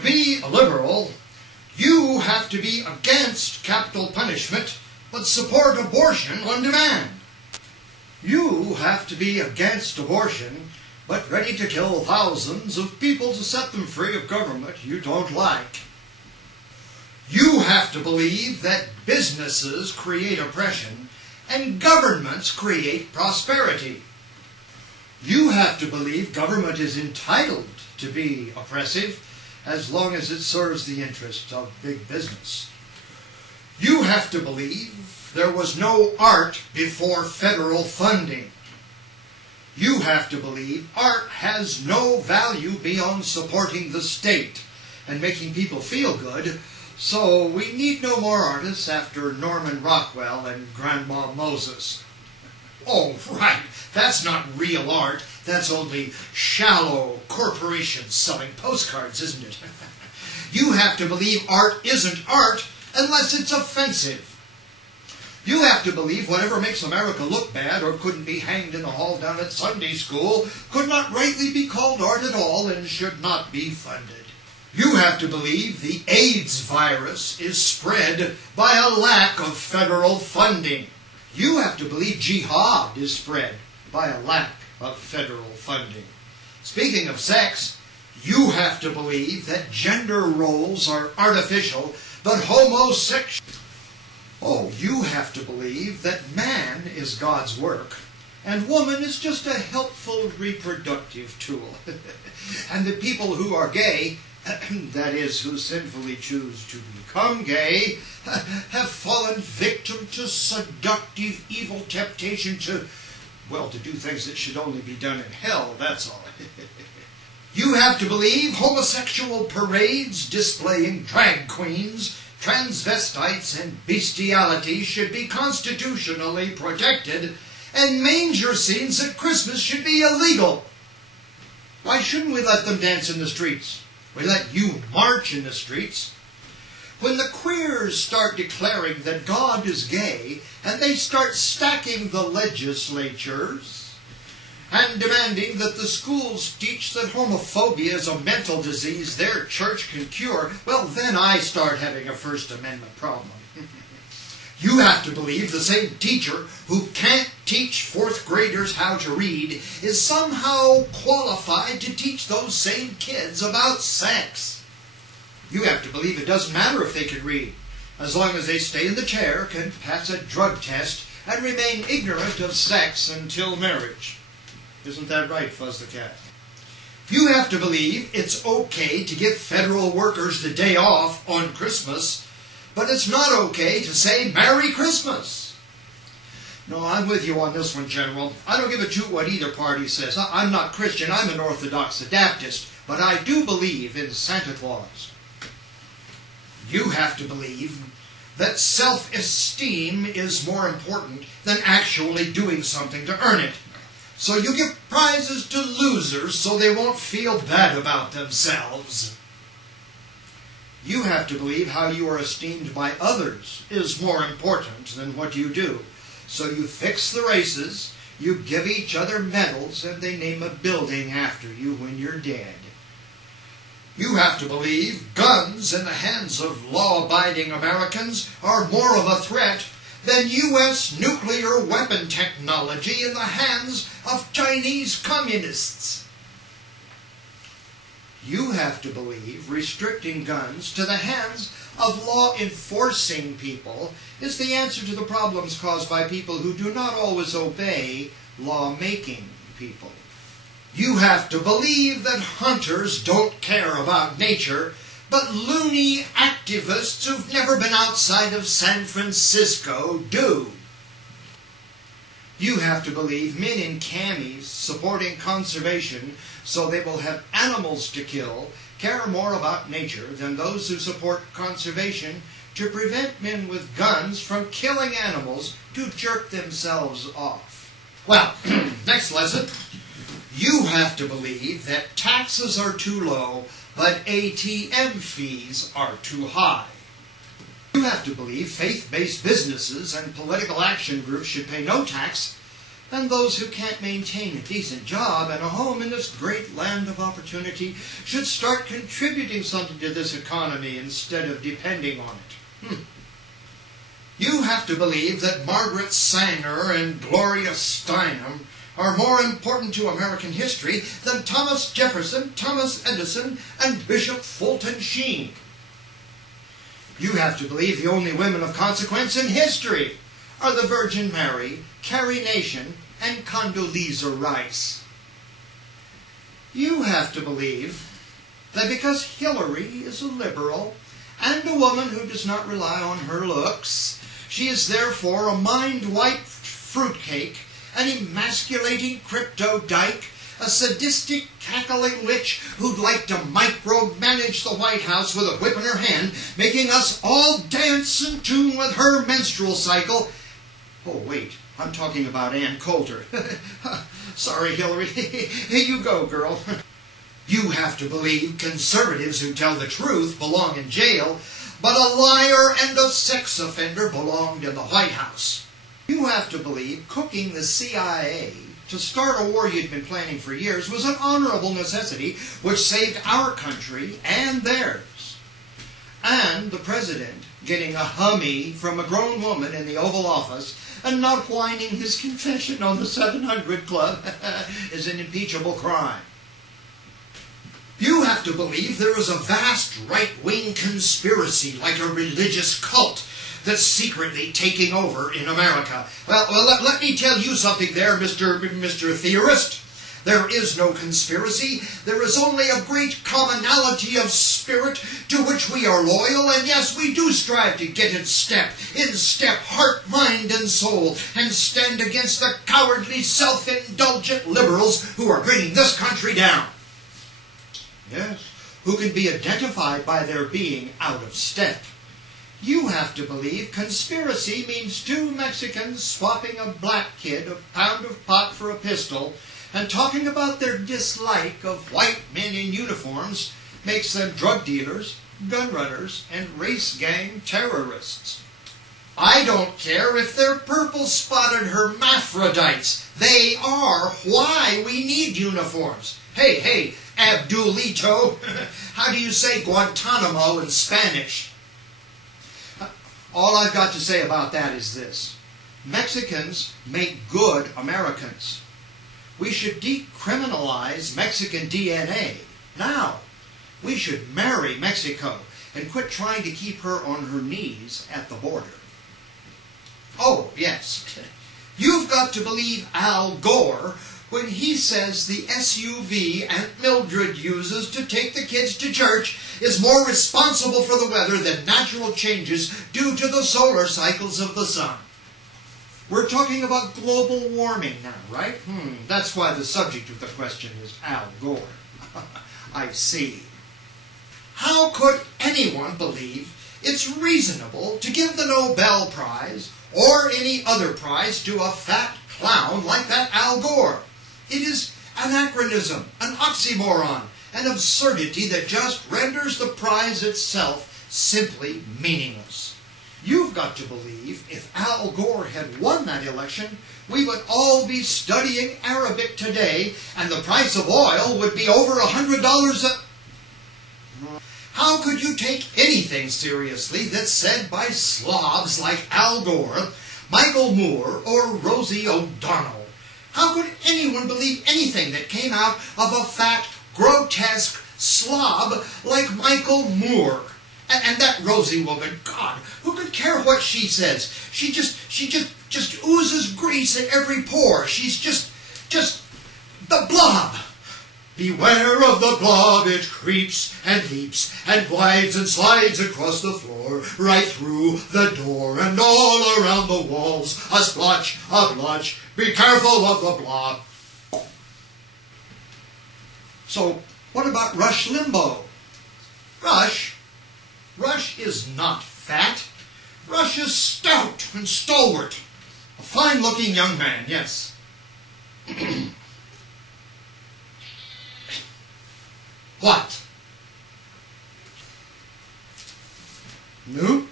To be a liberal, you have to be against capital punishment, but support abortion on demand. You have to be against abortion, but ready to kill thousands of people to set them free of government you don't like. You have to believe that businesses create oppression and governments create prosperity. You have to believe government is entitled to be oppressive as long as it serves the interests of big business. You have to believe there was no art before federal funding. You have to believe art has no value beyond supporting the state and making people feel good, so we need no more artists after Norman Rockwell and Grandma Moses. Oh, right, that's not real art. That's only shallow corporations selling postcards, isn't it? You have to believe art isn't art unless it's offensive. You have to believe whatever makes America look bad or couldn't be hanged in the hall down at Sunday school could not rightly be called art at all and should not be funded. You have to believe the AIDS virus is spread by a lack of federal funding. You have to believe jihad is spread by a lack of federal funding. Speaking of sex, you have to believe that gender roles are artificial, but homosexual. Oh, you have to believe that man is God's work, and woman is just a helpful reproductive tool. And the people who are gay, that is, who sinfully choose to become gay, have fallen victim to seductive, evil temptation to do things that should only be done in hell, that's all. You have to believe homosexual parades displaying drag queens, transvestites, and bestiality should be constitutionally protected, and manger scenes at Christmas should be illegal. Why shouldn't we let them dance in the streets? We let you march in the streets. When the queers start declaring that God is gay, and they start stacking the legislatures, and demanding that the schools teach that homophobia is a mental disease their church can cure, well, then I start having a First Amendment problem. You have to believe the same teacher who can't teach fourth graders how to read is somehow qualified to teach those same kids about sex. You have to believe it doesn't matter if they can read, as long as they stay in the chair, can pass a drug test, and remain ignorant of sex until marriage. Isn't that right, Fuzz the Cat? You have to believe it's okay to give federal workers the day off on Christmas, but it's not okay to say Merry Christmas. No, I'm with you on this one, General. I don't give a toot what either party says. I'm not Christian, I'm an Orthodox Baptist, but I do believe in Santa Claus. You have to believe that self-esteem is more important than actually doing something to earn it. So you give prizes to losers so they won't feel bad about themselves. You have to believe how you are esteemed by others is more important than what you do. So you fix the races, you give each other medals, and they name a building after you when you're dead. You have to believe guns in the hands of law-abiding Americans are more of a threat than U.S. nuclear weapon technology in the hands of Chinese communists. You have to believe restricting guns to the hands of law-enforcing people is the answer to the problems caused by people who do not always obey law-making people. You have to believe that hunters don't care about nature, but loony activists who've never been outside of San Francisco do. You have to believe men in camis supporting conservation so they will have animals to kill care more about nature than those who support conservation to prevent men with guns from killing animals to jerk themselves off. Well, next lesson. You have to believe that taxes are too low, but ATM fees are too high. You have to believe faith-based businesses and political action groups should pay no tax, And those who can't maintain a decent job and a home in this great land of opportunity should start contributing something to this economy instead of depending on it. You have to believe that Margaret Sanger and Gloria Steinem are more important to American history than Thomas Jefferson, Thomas Edison, and Bishop Fulton Sheen. You have to believe the only women of consequence in history are the Virgin Mary, Carrie Nation, and Condoleezza Rice. You have to believe that because Hillary is a liberal and a woman who does not rely on her looks, she is therefore a mind-wiped fruitcake, an emasculating crypto-dyke, a sadistic, cackling witch who'd like to micromanage the White House with a whip in her hand, making us all dance in tune with her menstrual cycle. Oh, wait, I'm talking about Ann Coulter. Sorry, Hillary. Here you go, girl. You have to believe conservatives who tell the truth belong in jail, but a liar and a sex offender belonged in the White House. You have to believe cooking the CIA to start a war you'd been planning for years was an honorable necessity which saved our country and theirs. And the president getting a hummy from a grown woman in the Oval Office and not whining his confession on the 700 Club is an impeachable crime. You have to believe there is a vast right-wing conspiracy, like a religious cult, that's secretly taking over in America. Well, let me tell you something there, Mr. Theorist. There is no conspiracy. There is only a great commonality of spirit to which we are loyal, and yes, we do strive to get in step, heart, mind, and soul, and stand against the cowardly, self-indulgent liberals who are bringing this country down. Yes, who can be identified by their being out of step. You have to believe conspiracy means two Mexicans swapping a black kid a pound of pot for a pistol and talking about their dislike of white men in uniforms makes them drug dealers, gun runners, and race gang terrorists. I don't care if they're purple-spotted hermaphrodites. They are why we need uniforms. Hey, Abdulito, how do you say Guantanamo in Spanish? All I've got to say about that is this. Mexicans make good Americans. We should decriminalize Mexican DNA. Now, we should marry Mexico and quit trying to keep her on her knees at the border. Oh, yes. You've got to believe Al Gore when he says the SUV Aunt Mildred uses to take the kids to church is more responsible for the weather than natural changes due to the solar cycles of the sun. We're talking about global warming now, right? That's why the subject of the question is Al Gore. I see. How could anyone believe it's reasonable to give the Nobel Prize or any other prize to a fat clown like that Al Gore? It is anachronism, an oxymoron, an absurdity that just renders the prize itself simply meaningless. You've got to believe if Al Gore had won that election, we would all be studying Arabic today, and the price of oil would be over $100 a... How could you take anything seriously that's said by slobs like Al Gore, Michael Moore, or Rosie O'Donnell? How could anyone believe anything that came out of a fat, grotesque slob like Michael Moore? And that Rosie woman, God, who could care what she says? She just oozes grease in every pore. She's just the blob. Beware of the blob, it creeps and leaps and glides and slides across the floor, right through the door and all around the walls. A splotch, a blotch, be careful of the blob. So, what about Rush Limbaugh? Rush is not fat. Rush is stout and stalwart. A fine-looking young man, yes. What? No?